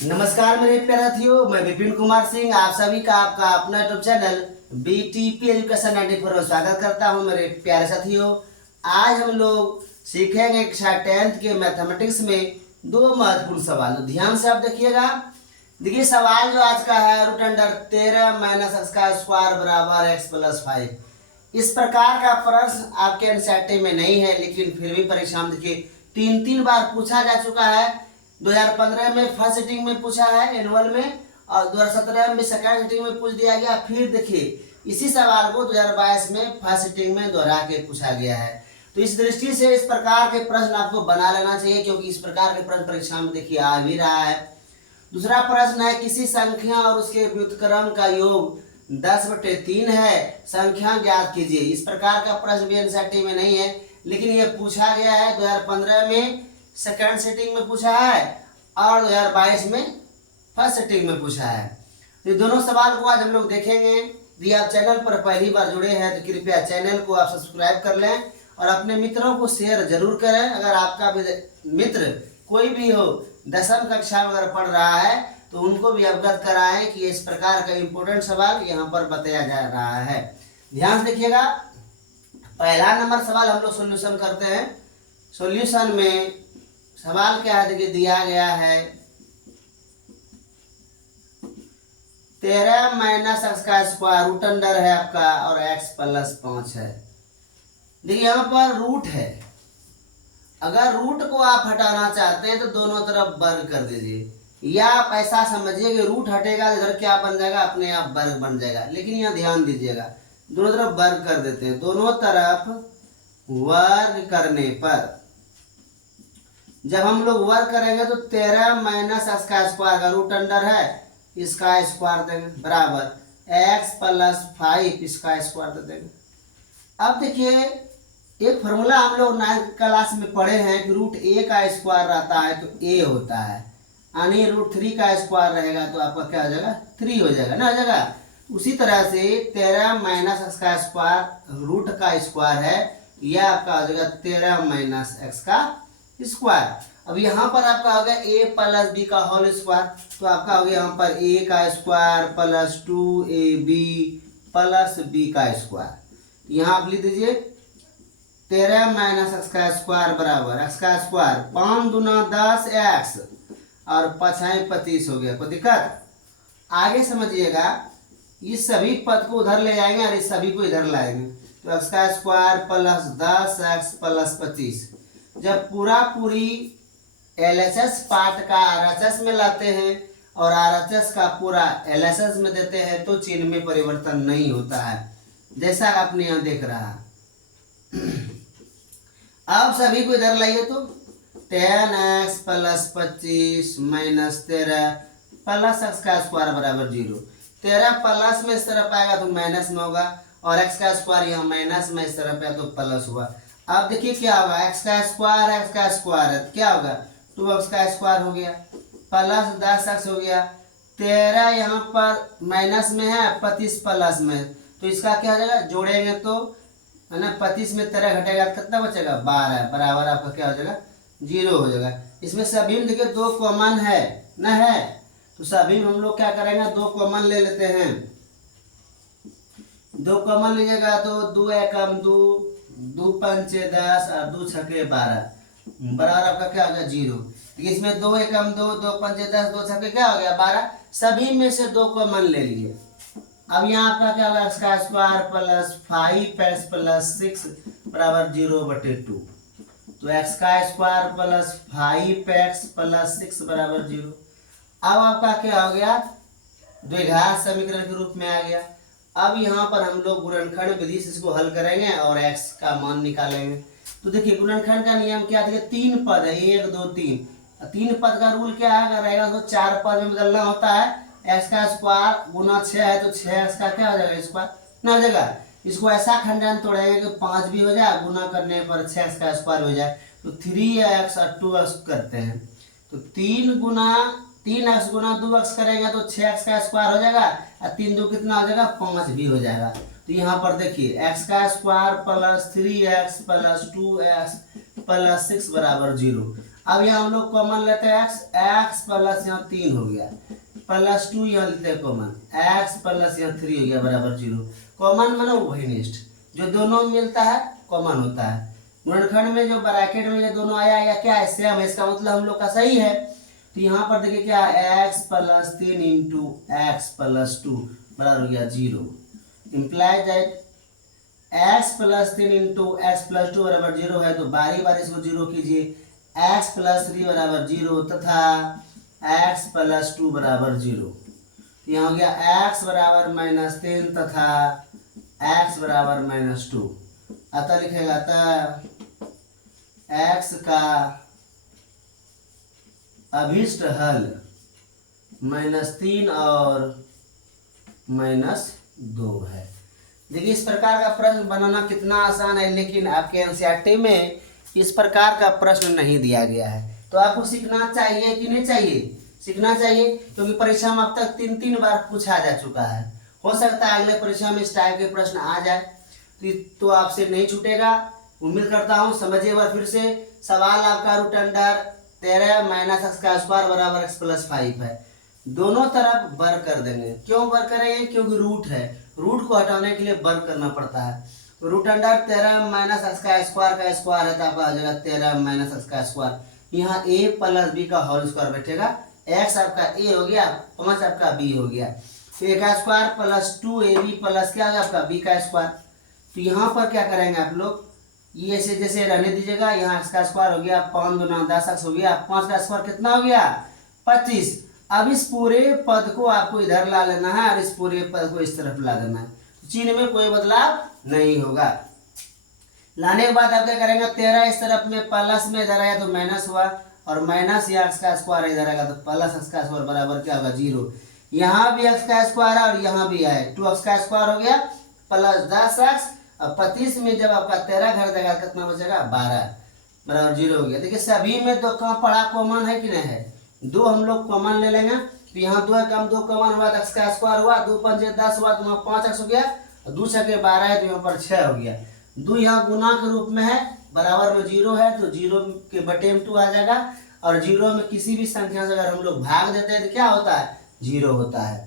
नमस्कार मेरे प्यारे साथियों, मैं विपिन कुमार सिंह आप सभी का आपका अपना यूट्यूब चैनल BTP एजुकेशन 94 में स्वागत करता हूं। मेरे प्यारे साथियों, आज हम लोग सीखेंगे कक्षा 10th के मैथमेटिक्स में दो महत्वपूर्ण सवाल। ध्यान से आप देखिएगा। देखिए सवाल जो आज का है, रूट अंडर 13 माइनस एक्स का स्क्वायर बराबर एक्स प्लस 5। इस प्रकार का प्रश्न आपके एनसीईआरटी में नहीं है, लेकिन फिर भी परीक्षा में देखिए तीन बार पूछा जा चुका है। 2015 में फर्स्ट सिटिंग में पूछा है एनुअल में, और 2017 में सेकंड सिटिंग में पूछ दिया गया। फिर देखिए इसी सवाल को 2022 में फर्स्ट सिटिंग में दोहरा के पूछा गया है। तो इस दृष्टि से इस प्रकार के प्रश्न आपको बना लेना चाहिए, क्योंकि इस प्रकार के प्रश्न परीक्षा में देखिए आ भी रहा है। दूसरा प्रश्न है, किसी संख्या और उसके व्युत्क्रम का योग 10/3 है, संख्या ज्ञात कीजिए। इस प्रकार का प्रश्न भी एनसीईआरटी में नहीं है, लेकिन यह पूछा गया है 2015 में सेकंड सिटिंग में पूछा है और 2022 में फर्स्ट सिटिंग में पूछा है। तो दोनों सवाल को आज हम लोग देखेंगे। यदि आप चैनल पर पहली बार जुड़े हैं तो कृपया चैनल को आप सब्सक्राइब कर लें और अपने मित्रों को शेयर जरूर करें। अगर आपका मित्र कोई भी हो 10वीं कक्षा में अगर पढ़ रहा है तो उनको भी अवगत कराएं कि इस प्रकार का इम्पोर्टेंट सवाल यहाँ पर बताया जा रहा है। ध्यान से देखिएगा। पहला नंबर सवाल हम लोग सोल्यूशन करते हैं। सोल्यूशन में सवाल क्या है, देखिए दिया गया है 13 माइनस एक्स का स्क्वायर रूट अंडर है आपका और x प्लस 5 है। देखिए यहाँ पर रूट है। अगर रूट को आप हटाना चाहते हैं तो दोनों तरफ वर्ग कर दीजिए, या आप ऐसा समझिए कि रूट हटेगा इधर क्या बन जाएगा, अपने आप वर्ग बन जाएगा। लेकिन यहाँ ध्यान दीजिएगा, दोनों तरफ वर्ग कर देते हैं। दोनों तरफ वर्ग करने पर जब हम लोग वर्ग करेंगे तो 13 माइनस एक्स का स्क्वायर का रूट अंडर है, इसका स्क्वायर देंगे बराबर x प्लस 5 इसका स्क्वायर दे देंगे। अब देखिए एक फॉर्मूला हम लोग 9th क्लास में पढ़े हैं कि रूट a का स्क्वायर रहता है तो a होता है, यानी रूट 3 का स्क्वायर रहेगा तो आपका क्या हो जाएगा, 3 हो जाएगा ना, हो जाएगा। उसी तरह से 13 माइनस एक्स का स्क्वायर रूट का स्क्वायर है, यह आपका हो जाएगा 13 माइनस एक्स का स्क्वायर। अब यहाँ पर आपका हो गया a प्लस बी का होल स्क्वायर, तो आपका हो गया यहाँ पर a का square plus 2ab plus b का स्क्वायर। यहाँ आप लिख दीजिए 13 माइनस एक्स का स्क्वायर बराबर एक्स का स्क्वायर 5 दूना 10 x और 5 25 हो गया। कोई दिक्कत? आगे समझिएगा, इस सभी पद को उधर ले जाएंगे और इस सभी को इधर लाएंगे, तो एक्स का स्क्वायर प्लस 10x प्लस 25। जब पूरा पूरी LHS पार्ट का RHS में लाते हैं और RHS का पूरा LHS में देते हैं तो चिन्ह में परिवर्तन नहीं होता है, जैसा आपने यहाँ देख रहा है। अब सभी को इधर लाइए तो 10x plus 25 minus 13 plus x का स्क्वायर बराबर 0। 13 प्लस में इस तरफ आएगा तो माइनस में होगा, और एक्स का स्क्वायर यहाँ माइनस में इस तरफ आया तो प्लस हुआ। अब देखिए क्या होगा, एक्स का स्क्वायर है क्या होगा, 2x का स्क्वायर हो गया प्लस 10x हो गया। 13 यहाँ पर माइनस में है, 25 प्लस में, तो इसका क्या हो जाएगा, जोड़ेंगे तो है ना, 25 में 13 घटेगा तो कितना बचेगा, 12 बराबर आपका क्या हो जाएगा, 0 हो जाएगा। इसमें सभी में देखिए 2 कॉमन है ना, है तो सभी में हम लोग क्या करेंगे, 2 कॉमन ले लेते हैं। 2 कॉमन लीजिएगा तो 2 एकम 2, 2 पंचे 10 और 2 छके 12 बराबर आपका क्या हो गया, 0। इसमें 2 एकम 2, 2 पंचे 10, 2 छके क्या हो गया 12। सभी में से 2 कॉमन ले लिए। अब यहाँ आपका क्या होगा, एक्स का स्क्वायर प्लस 5x प्लस 6 बराबर 0/2। तो एक्स का स्क्वायर प्लस 5x प्लस 6 बराबर 0। अब आपका क्या हो गया, द्विघात समीकरण के रूप में आ गया। अब यहाँ पर हम लोग गुणनखंड विधि से इसको हल करेंगे और x का मान निकालेंगे। तो देखिए गुणनखंड का नियम क्या, देखिए 3 पद है, 1 2 3। 3 पद का रूल क्या है, अगर रहेगा तो 4 पद में बदलना होता है। एक्स का स्क्वायर गुना 6 है तो 6x का क्या हो जाएगा, स्क्वायर ना हो जाएगा। इसको ऐसा खंडन तोड़ेंगे कि 5 भी हो जाए, गुना करने पर 6x का स्क्वायर हो जाए, तो 3x और 2x करते हैं। तो 3x गुना 2x करेंगे तो 6x का स्क्वायर हो जाएगा, और 3 2 कितना हो जाएगा, 5 भी हो जाएगा। तो यहाँ पर देखिए एक्स का square plus 3x plus 2x plus 6 बराबर 0। अब यहाँ हम लोग कॉमन लेते हैं एक्स, एक्स प्लस यहाँ 3 हो गया, प्लस 2 यहाँ लेते हैं कॉमन, एक्स प्लस यहाँ 3 हो गया बराबर 0। कॉमन मानो वही निष्ठ, जो दोनों मिलता है कॉमन होता है। गुणनखंड में जो ब्रैकेट में ये दोनों आया या क्या है, सेम है, इसका मतलब हम लोग का सही है। तो यहाँ पर देखिए क्या है, x plus 3 into x plus 2 बराबर हो गया 0। Implies that x plus 3 into x plus 2 बराबर 0 है, तो बारी बारी इसको 0 कीजिए। एक्स प्लस 3 बराबर 0 तथा एक्स प्लस 2 बराबर 0। यहाँ हो गया एक्स बराबर -3 तथा एक्स बराबर -2। अतः लिखेगा अतः एक्स का अभीष्ट हल -3 और -2 है। देखिए इस प्रकार का प्रश्न बनाना कितना आसान है, लेकिन आपके एनसीईआरटी में इस प्रकार का प्रश्न नहीं दिया गया है। तो आपको सीखना चाहिए कि नहीं चाहिए? सीखना चाहिए, क्योंकि परीक्षा में अब तक 3 बार पूछा जा चुका है। हो सकता है अगले परीक्षा में इस टाइप के प्रश्न आ जाए, तो आपसे नहीं छूटेगा। उम्मीद करता हूँ समझिए बार फिर से। सवाल आपका रूट अंडर 13 माइनस एक्स का स्क्वायर बराबर एक्स प्लस 5 है। दोनों तरफ वर्ग कर देंगे। क्यों वर्ग करेंगे? क्योंकि रूट है, रूट को हटाने के लिए वर्ग करना पड़ता है। तो रूट अंडर 13 माइनस एक्स का स्क्वायर है, तो आपका आ जाएगा 13 माइनस एक्स का स्क्वायर। यहाँ ए प्लस बी का होल स्क्वायर बैठेगा। एक्स आपका ए हो गया, 5 आपका बी हो गया। तो ए का स्क्वायर प्लस 2ab प्लस क्या होगा आपका बी का स्क्वायर। तो यहाँ पर क्या करेंगे आप लोग, ये से जैसे रहने दीजिएगा। यहाँ एक्स का स्क्वायर हो गया, 5 दूना 10 एक्स हो गया, 5 का स्क्वायर कितना हो गया 25। अब इस पूरे पद को आपको इधर ला लेना है और इस पूरे पद को इस तरफ ला देना है। चिन्ह में कोई बदलाव नहीं होगा। लाने के बाद आप क्या करेंगे, 13 इस तरफ में प्लस में इधर आया तो माइनस हुआ, और माइनस या एक्स का स्क्वायर इधर आएगा तो प्लस एक्स का स्क्वायर बराबर क्या होगा 0। यहाँ भी एक्स का स्क्वायर है और यहाँ भी है, 2 एक्स का स्क्वायर हो गया प्लस 10 एक्स, और 25 में जब आपका 13 घर देगा कितना बचेगा 12 बराबर 0 हो गया। देखिए सभी में तो कहाँ पड़ा कॉमन है कि नहीं है, 2 हम लोग कॉमन ले लेंगे। तो यहाँ 2 कम 2 कॉमन हुआ, एक्स का स्क्वायर हुआ, 2 पंजे 10 हुआ, तो वहाँ 5 एक्स हो गया, और 2 छके 12 है तो यहाँ पर 6 हो गया। 2 यहाँ गुना के रूप में है, बराबर में 0 है, तो 0 के बटे में 2 आ जाएगा। और 0 में किसी भी संख्या से अगर हम लोग भाग देते हैं तो क्या होता है 0 होता है।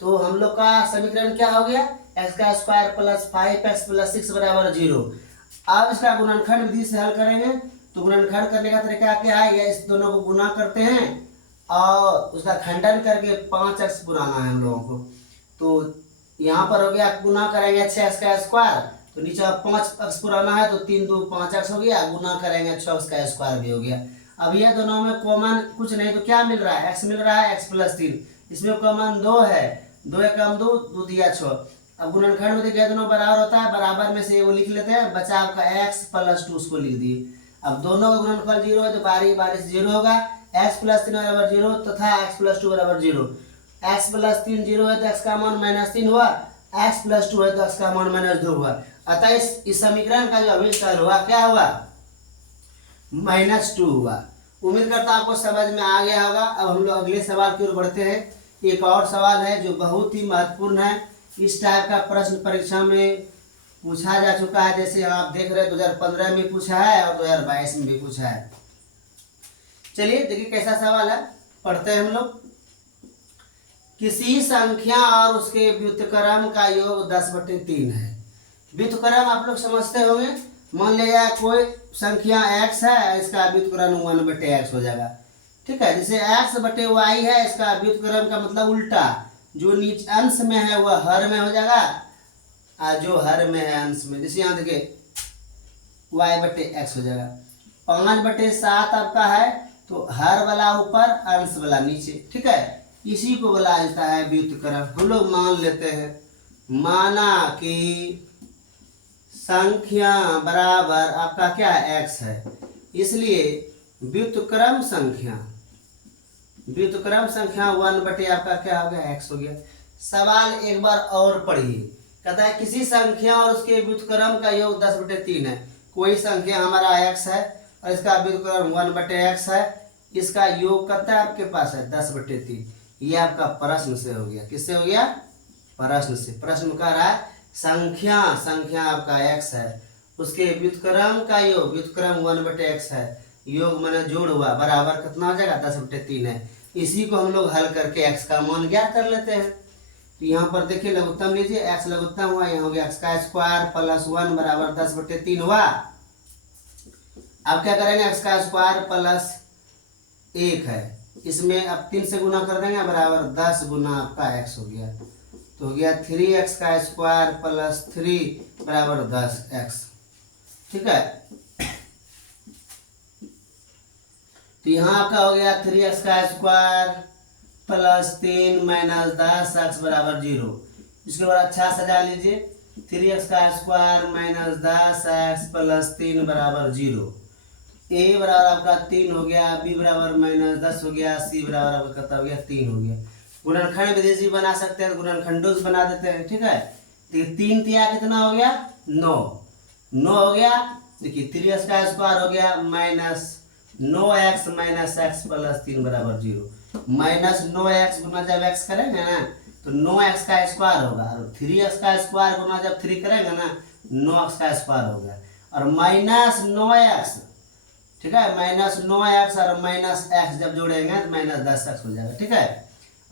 तो हम लोग का समीकरण क्या हो गया, एक्स का स्क्वायर प्लस 5x प्लस 6 बराबर 0। अब इसका गुणनखंड विधि से हल करेंगे। तो गुणनखंड करने का तरीका क्या है, या इस दोनों को गुना करते हैं और उसका खंडन करके 5x बुलाना है हम लोगों को। तो यहाँ पर हो गया गुना करेंगे 6x का स्क्वायर, तो नीचे 5x पुराना है तो 3 2 5x हो गया, गुना करेंगे 6x का स्क्वायर भी हो गया। अब ये दोनों में कॉमन कुछ नहीं, तो क्या मिल रहा है, x मिल रहा है, x प्लस 3। इसमें कॉमन 2 है, 2 कम 2 2 दिया 6। अब गुणनखंड में देखिए दोनों बराबर होता है, बराबर में से वो लिख लेते हैं, बचा आपका x प्लस 2 उसको लिख दिए। अब दोनों का गुणनफल 0 है तो बारी बारी से 0 होगा। x प्लस 3 बराबर 0 तथा x प्लस 2 बराबर 0। x प्लस 3 0 है तो x का मान -3 हुआ, x प्लस 2 है तो x का मान -2 हुआ। अतः इस समीकरण का जो अभिष्ट हल हुआ क्या हुआ -2 हुआ। उम्मीद करता हूं आपको समझ में आ गया होगा। अब हम लोग अगले सवाल की ओर बढ़ते हैं। एक और सवाल है जो बहुत ही महत्वपूर्ण है। इस टाइप का प्रश्न परीक्षा में पूछा जा चुका है, जैसे आप देख रहे हैं 2015 में पूछा है और 2022 में भी पूछा है। चलिए देखिए कैसा सवाल है, पढ़ते हैं हम लोग। किसी संख्या और उसके व्युत्क्रम का योग 10/3 है। व्युत्क्रम आप लोग समझते होंगे। मान लिया कोई संख्या x है, इसका व्युत्क्रम 1/x हो जाएगा। ठीक है, जैसे x/y है, इसका व्युत्क्रम का मतलब उल्टा, जो नीचे अंश में है वह हर में हो जाएगा, और जो हर में है अंश में, जैसे यहाँ देखिए y/x हो जाएगा। 5/7 आपका है, तो हर वाला ऊपर अंश वाला नीचे। ठीक है, इसी को बोला जाता है व्युत्क्रम। हम लोग मान लेते हैं, माना कि संख्या बराबर आपका क्या है x है, इसलिए व्युत्क्रम संख्या 1 आपका क्या हो गया x हो गया। सवाल एक बार और पढ़िए, कहता है किसी संख्या और उसके व्युत्क्रम का योग 10/3 है। कोई संख्या हमारा x है और इसका व्युत्क्रम 1/x है, इसका योग करता है आपके पास है 10/3। ये आपका प्रश्न से हो गया। किससे हो गया, प्रश्न से। प्रश्न कह रहा है संख्या आपका x है, उसके व्युत्क्रम का योग, व्युत्क्रम 1/x है, योग माने जोड़ हुआ बराबर कितना हो जाएगा 10/3 है। इसी को हम लोग हल करके x का मान ज्ञात कर लेते हैं। तो यहाँ पर देखिए लघुत्तम लीजिए, x लघुत्तम हुआ, यहाँ हो गया x का स्क्वायर प्लस 1 बराबर 10/3 हुआ। अब क्या करेंगे, x का स्क्वायर प्लस 1 है, इसमें अब 3 से गुना कर देंगे बराबर 10 गुना आपका x हो गया। तो हो गया 3x का स्क्वायर प्लस 3 बराबर 10x। ठीक है, तो यहाँ आपका हो गया 3x का स्क्वायर प्लस 3 माइनस 10x बराबर 0। इसके बाद अच्छा सजा लीजिए, 3x का स्क्वायर माइनस 10x प्लस 3 बराबर 0। a बराबर आपका 3 हो गया, b बराबर माइनस 10 हो गया, c बराबर आपका कितना हो गया 3 हो गया। गुणनखंड विधि से बना सकते हैं, गुणनखंडों से बना देते हैं। ठीक है, देखिए 3 तिया कितना हो गया 9 हो गया। देखिए 3x का स्क्वायर हो गया minus 9x minus x plus 3 बराबर 0। माइनस 9x गुना जब x करेंगे ना तो 9x का स्क्वायर होगा, और 3x का स्क्वायर गुना जब 3 करेंगे ना 9x का स्क्वायर हो गया, और माइनस 9x। ठीक है, माइनस 9x और माइनस x जब जोड़ेंगे तो माइनस 10x हो जाएगा। ठीक है,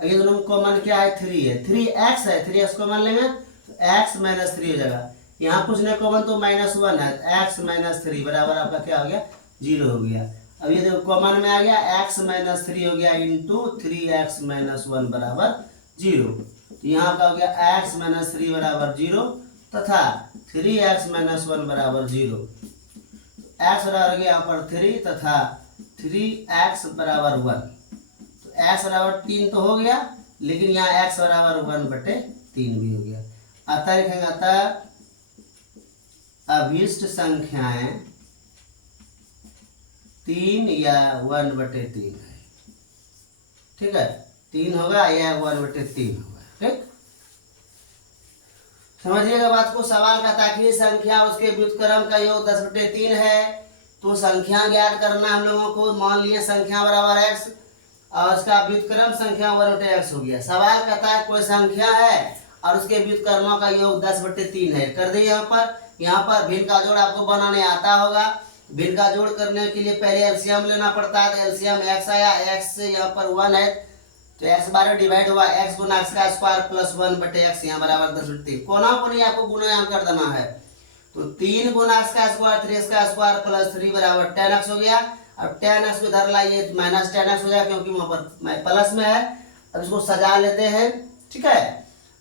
ये दोनों में कॉमन क्या है 3 है, 3x है, 3x कॉमन लेंगे तो x माइनस 3 हो जाएगा। यहाँ कुछ नहीं कॉमन तो -1 है, x माइनस 3 बराबर आपका क्या हो गया 0 हो गया। अब ये देखो कॉमन में आ गया, x माइनस 3 हो गया इंटू 3x माइनस 1 बराबर 0। तो यहाँ का हो गया x माइनस 3 बराबर 0 तथा 3x माइनस 1 बराबर 0। x बराबर गया यहाँ पर 3 तथा 3x बराबर 1। तो x बराबर 3 तो हो गया, लेकिन यहाँ x बराबर 1/3 भी हो गया। अतः लिखेंगे, अतः अभीष्ट संख्याएं 3 या 1/3 है। ठीक है, 3 होगा या 1/3 होगा। ठीक, समझिएगा बात को। सवाल का ताकि संख्या उसके व्युत्क्रम का योग 10/3 है, तो संख्या ज्ञात करना हम लोगों को। मान लिए संख्या बराबर x और उसका व्युत्क्रम संख्या 1/x हो गया। सवाल कहता है कोई संख्या है और उसके व्युत्क्रमों का योग 10/3 है। कर दे यहाँ पर भिन्न का जोड़ आपको बनाने आता होगा। भिन्न का जोड़ करने के लिए पहले एलसीएम लेना पड़ता है, तो एलसीएम x आया, x से यहाँ पर 1 है तो x बार डिवाइड हुआ, x गुना x का स्क्वायर प्लस 1/x यहाँ बराबर 10/3। कोना को नहीं आपको गुना यहाँ कर देना है, तो 3 गुना x का स्क्वायर 3x का स्क्वायर प्लस 3 बराबर 10x हो गया। अब 10x को इधर लाइए तो माइनस 10x हो जाएगा, क्योंकि वहाँ पर प्लस में है। अब इसको सजा लेते हैं। ठीक है,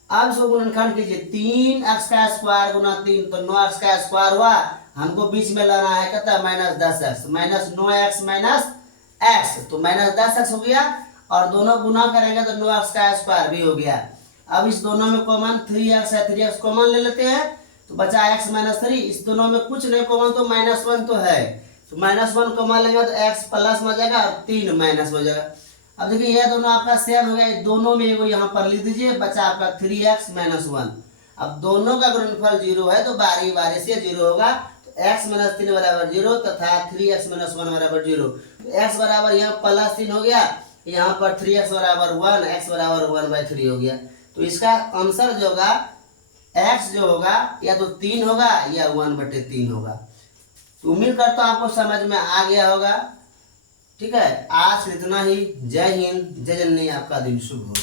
अब इसको गुणनखंड कीजिए, 3x का स्क्वायर गुना 3 तो 9x का स्क्वायर हुआ। हमको बीच में लाना है कहता है -10x, minus 9x minus x तो माइनस 10x हो गया, और दोनों गुना करेंगे तो 9x का स्क्वायर भी हो गया। अब इस दोनों में कॉमन 3x है, 3x कॉमन ले लेते हैं तो बचा x माइनस 3। इस दोनों में कुछ नहीं कॉमन तो -1 तो है, तो -1 कॉमन लेंगे तो x प्लस हो जाएगा और 3 माइनस हो जाएगा। अब देखिए ये दोनों आपका सेम हो गया, दोनों में एगो यहाँ पर लिख दीजिए, बचा आपका 3x माइनस 1। अब दोनों का गुणनफल 0 है तो बारी बारी से 0 होगा, तो x माइनस 3 बराबर 0 तथा 3x माइनस 1 बराबर 0। तो x बराबर यहाँ प्लस 3 हो गया, यहाँ पर 3x बराबर 1, x बराबर 1/3 हो गया। तो इसका आंसर जो होगा x जो होगा या तो 3 होगा या 1/3 होगा। तो उम्मीद करता हूँ आपको समझ में आ गया होगा। ठीक है, आज इतना ही। जय हिंद, जय जननी, आपका दिन शुभ हो।